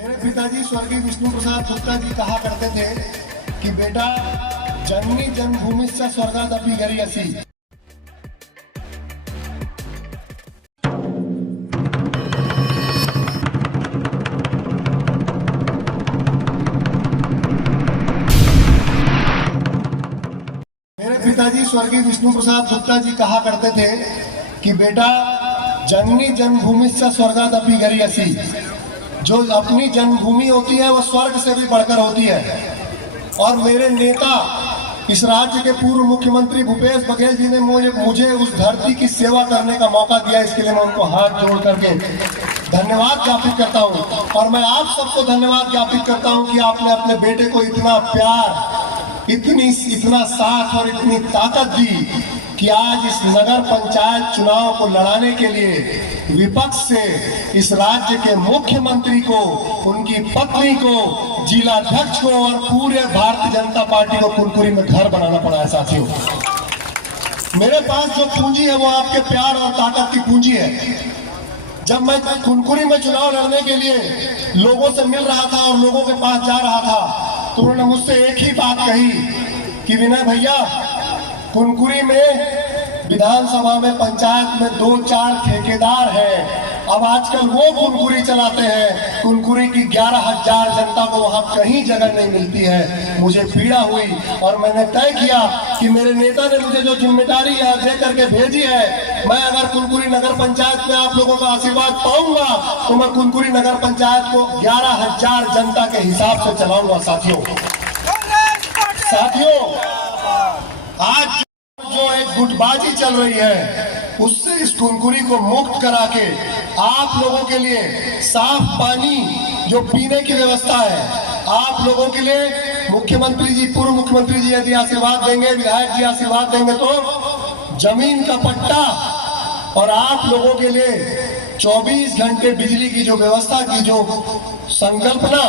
मेरे पिताजी स्वर्गीय विष्णु प्रसाद गुप्ता जी कहा करते थे कि बेटा जननी जन्मभूमिश्च स्वर्गादपि गरीयसी। मेरे पिताजी स्वर्गीय विष्णु प्रसाद गुप्ता जी कहा करते थे कि बेटा जननी जन्मभूमिश्च स्वर्गादपि गरीयसी। जो अपनी जन्मभूमि होती है वह स्वर्ग से भी बढ़कर होती है। और मेरे नेता इस राज्य के पूर्व मुख्यमंत्री भूपेश बघेल जी ने मुझे उस धरती की सेवा करने का मौका दिया। इसके लिए मैं उनको हाथ जोड़ करके धन्यवाद ज्ञापित करता हूं। और मैं आप सबको धन्यवाद ज्ञापित करता हूं कि आपने अपने बेटे को इतना प्यार, इतना साथ और इतनी ताकत दी कि आज इस नगर पंचायत चुनाव को लड़ाने के लिए विपक्ष से इस राज्य के मुख्यमंत्री को, उनकी पत्नी को, जिलाध्यक्ष को और पूरे भारतीय जनता पार्टी को कुनकुरी में घर बनाना पड़ा है। साथियों, मेरे पास जो पूंजी है वो आपके प्यार और ताकत की पूंजी है। जब मैं कुनकुरी में चुनाव लड़ने के लिए लोगों से मिल रहा था और लोगों के पास जा रहा था तो उन्होंने मुझसे एक ही बात कही कि विनय भैया, कुनकुरी में विधानसभा में पंचायत में 2-4 ठेकेदार हैं। अब आजकल वो कुनकुरी चलाते हैं। कुनकुरी की 11,000 जनता को वहां कहीं जगह नहीं मिलती है। मुझे पीड़ा हुई और मैंने तय किया कि मेरे नेता ने मुझे जो जिम्मेदारी दे करके भेजी है, मैं अगर कुनकुरी नगर पंचायत में आप लोगों का आशीर्वाद पाऊंगा तो मैं कुनकुरी नगर पंचायत को 11,000 जनता के हिसाब से चलाऊंगा। साथियों, आज जो एक गुटबाजी चल रही है उससे इस कुनकुरी को मुक्त करा के आप लोगों के लिए साफ पानी जो पीने की व्यवस्था है, आप लोगों के लिए मुख्यमंत्री जी, पूर्व मुख्यमंत्री जी यदि आशीर्वाद देंगे, विधायक जी आशीर्वाद देंगे तो जमीन का पट्टा और आप लोगों के लिए 24 घंटे बिजली की जो व्यवस्था की जो संकल्पना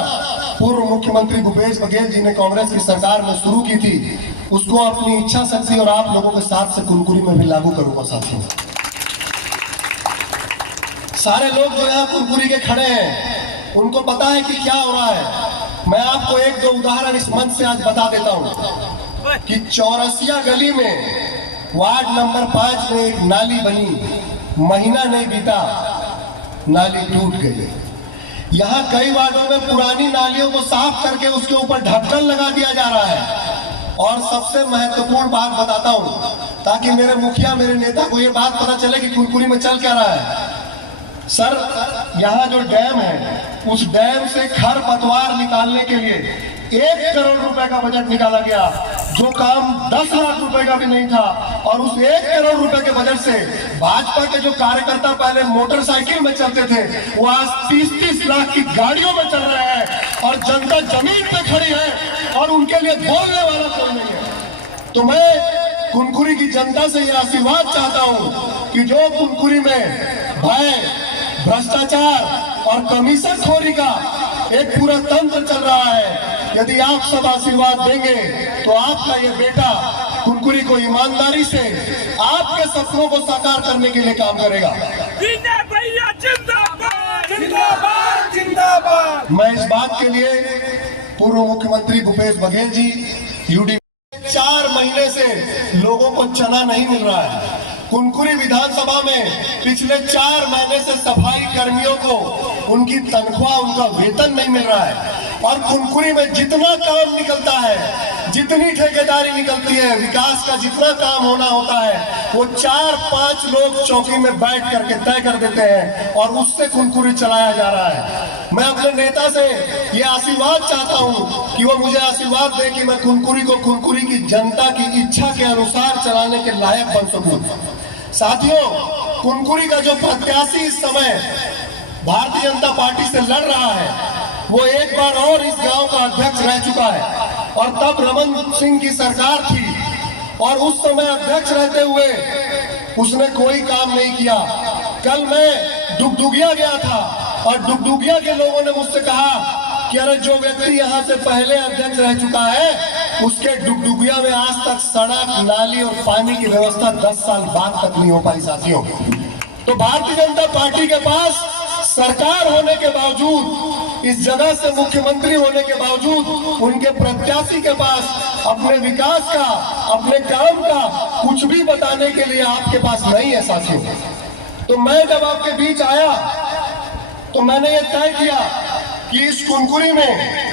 पूर्व मुख्यमंत्री भूपेश बघेल जी ने कांग्रेस की सरकार में शुरू की थी, उसको अपनी इच्छा शक्ति और आप लोगों के साथ से कुनकुरी में भी लागू करूंगा। साथियों, सारे लोग जो यहाँ कुनकुरी के खड़े हैं उनको पता है कि क्या हो रहा है। मैं आपको 1-2 उदाहरण इस मंच से आज बता देता हूँ कि चौरसिया गली में वार्ड नंबर 5 में एक नाली बनी, महीना नहीं बीता नाली टूट गई। यहाँ कई वार्डों में पुरानी नालियों को साफ करके उसके ऊपर ढक्कन लगा दिया जा रहा है। और सबसे महत्वपूर्ण बात बताता हूं ताकि मेरे मुखिया, मेरे नेता को ये बात पता चले कि कुनकुरी में चल क्या रहा है। सर, यहाँ जो डैम है उस डैम से खरपतवार निकालने के लिए 1 करोड़ रुपए का बजट निकाला गया, जो काम 10 लाख रुपए का भी नहीं था। और उस 1 करोड़ रुपए के बजट से भाजपा के जो कार्यकर्ता पहले मोटरसाइकिल में चलते थे वो आज 30-30 लाख की गाड़ियों में चल रहे हैं और जनता जमीन पे खड़ी है और उनके लिए बोलने वाला कोई नहीं है। तो मैं कुनकुरी की जनता से यह आशीर्वाद चाहता हूं कि जो कुनकुरी में भय, भ्रष्टाचार और कमीशन खोरी का एक पूरा तंत्र चल रहा है, यदि आप सब आशीर्वाद देंगे तो आपका ये बेटा कुनकुरी को ईमानदारी से आपके सपनों को साकार करने के लिए काम करेगा। भैया जिंदाबाद, जिंदाबाद, जिंदाबाद। मैं इस बात के लिए पूर्व मुख्यमंत्री भूपेश बघेल जी, यूडी 4 महीने से लोगों को चना नहीं मिल रहा है। कुनकुरी विधानसभा में पिछले 4 महीने से सफाई कर्मियों को उनकी तनख्वाह, उनका वेतन नहीं मिल रहा है। और कुनकुरी में जितना काम निकलता है, जितनी ठेकेदारी निकलती है, विकास का जितना काम होना होता है, वो 4-5 लोग चौकी में बैठ करके तय कर देते हैं और उससे कुनकुरी चलाया जा रहा है। मैं अपने नेता से ये आशीर्वाद चाहता हूं कि वो मुझे आशीर्वाद दे कि मैं कुनकुरी को कुनकुरी की जनता की इच्छा के अनुसार चलाने के लायक बन सकूं। साथियों, कुनकुरी का जो प्रत्याशी इस समय भारतीय जनता पार्टी से लड़ रहा है वो एक बार और इस गांव का अध्यक्ष रह चुका है और तब रमन सिंह की सरकार थी और उस समय अध्यक्ष रहते हुए उसने कोई काम नहीं किया। कल मैं डुगडुगिया गया था और डुगडुगिया के लोगों ने मुझसे कहा कि अरे जो व्यक्ति यहाँ से पहले अध्यक्ष रह चुका है उसके डुगडुगिया में आज तक सड़क, नाली और पानी की व्यवस्था 10 साल बाद तक नहीं हो पाई। साथियों, तो भारतीय जनता पार्टी के पास सरकार होने के बावजूद इस जगह से मुख्यमंत्री होने के बावजूद उनके प्रत्याशी के पास अपने विकास का, अपने काम का कुछ भी बताने के लिए आपके पास नहीं है साथियों। तो मैं जब आपके बीच आया तो मैंने ये तय किया कि इस कुनकुरी में